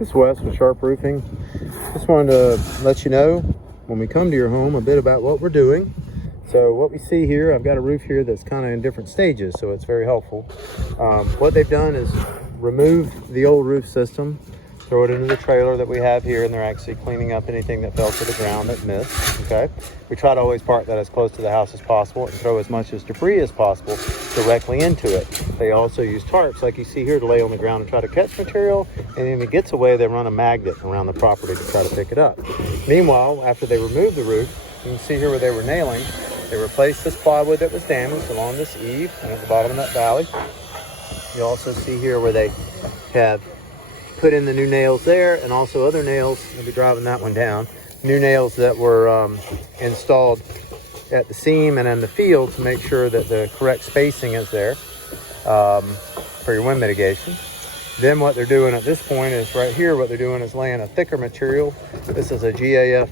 It's Wes with Sharp Roofing. Just wanted to let you know when we come to your home a bit about what we're doing. So what we see here, I've got a roof here that's kind of in different stages, so it's very helpful. What they've done is remove the old roof system, throw it into the trailer that we have here, and they're actually cleaning up anything that fell to the ground that missed, okay? We try to always park that as close to the house as possible and throw as much as debris as possible directly into it. They also use tarps, like you see here, to lay on the ground and try to catch material, and if it gets away, they run a magnet around the property to try to pick it up. Meanwhile, after they remove the roof, you can see here where they were nailing, they replaced this plywood that was damaged along this eave and at the bottom of that valley. You also see here where they have put in the new nails there, and also other nails. I'll be driving that one down. New nails that were installed at the seam and in the field to make sure that the correct spacing is there for your wind mitigation. Then what they're doing at this point is right here, what they're doing is laying a thicker material. This is a GAF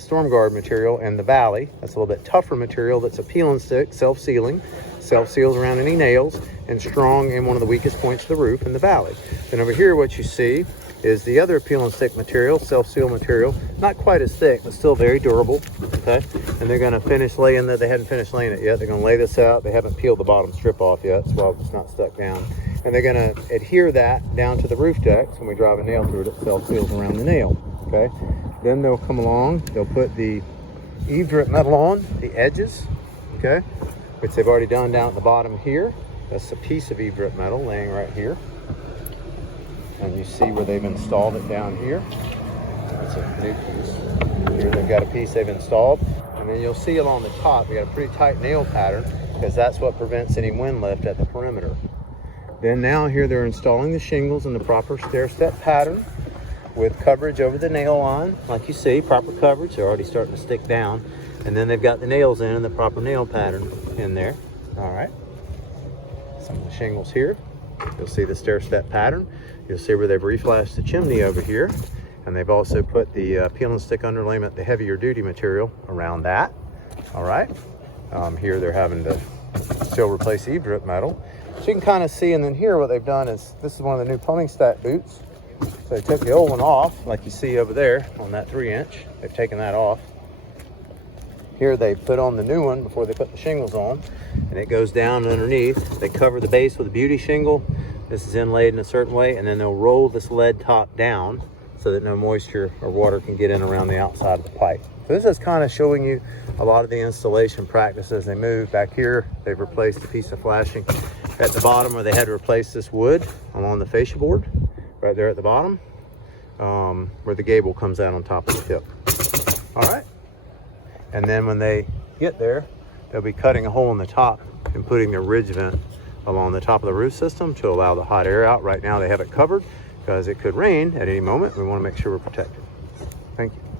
storm guard material in the valley. That's a little bit tougher material. That's a peel and stick, self-sealing, self-seals around any nails, and strong in one of the weakest points of the roof in the valley. Then over here what you see is the other peel and stick material, self-seal material, not quite as thick but still very durable, okay? And they're going to finish laying that. They hadn't finished laying it yet. They're going to lay this out. They haven't peeled the bottom strip off yet, so it's not stuck down. And they're going to adhere that down to the roof decks. When we drive a nail through it, it self-seals around the nail, okay? Then they'll come along, they'll put the eave drip metal on the edges, okay, which they've already done down at the bottom here. That's a piece of eave drip metal laying right here. And you see where they've installed it down here. That's a new piece. Here they've got a piece they've installed. And then you'll see along the top, we got a pretty tight nail pattern because that's what prevents any wind lift at the perimeter. Then now here they're installing the shingles in the proper stair-step pattern, with coverage over the nail line, like you see, proper coverage. They're already starting to stick down. And then they've got the nails in and the proper nail pattern in there. All right. Some of the shingles here. You'll see the stair-step pattern. You'll see where they've reflashed the chimney over here. And they've also put the peel and stick underlayment, the heavier duty material around that. All right. Here they're having to still replace eave drip metal. So you can kind of see, and then here what they've done is, this is one of the new plumbing stack boots. So they took the old one off, like you see over there on that 3-inch. They've taken that off. Here they put on the new one before they put the shingles on, and it goes down underneath. They cover the base with a beauty shingle. This is inlaid in a certain way, and then they'll roll this lead top down so that no moisture or water can get in around the outside of the pipe. So this is kind of showing you a lot of the installation practices. They move back here. They've replaced a piece of flashing at the bottom where they had to replace this wood along the fascia board. Right there at the bottom, where the gable comes out on top of the tip. All right. And then when they get there, they'll be cutting a hole in the top and putting the ridge vent along the top of the roof system to allow the hot air out. Right now they have it covered because it could rain at any moment. We want to make sure we're protected. Thank you.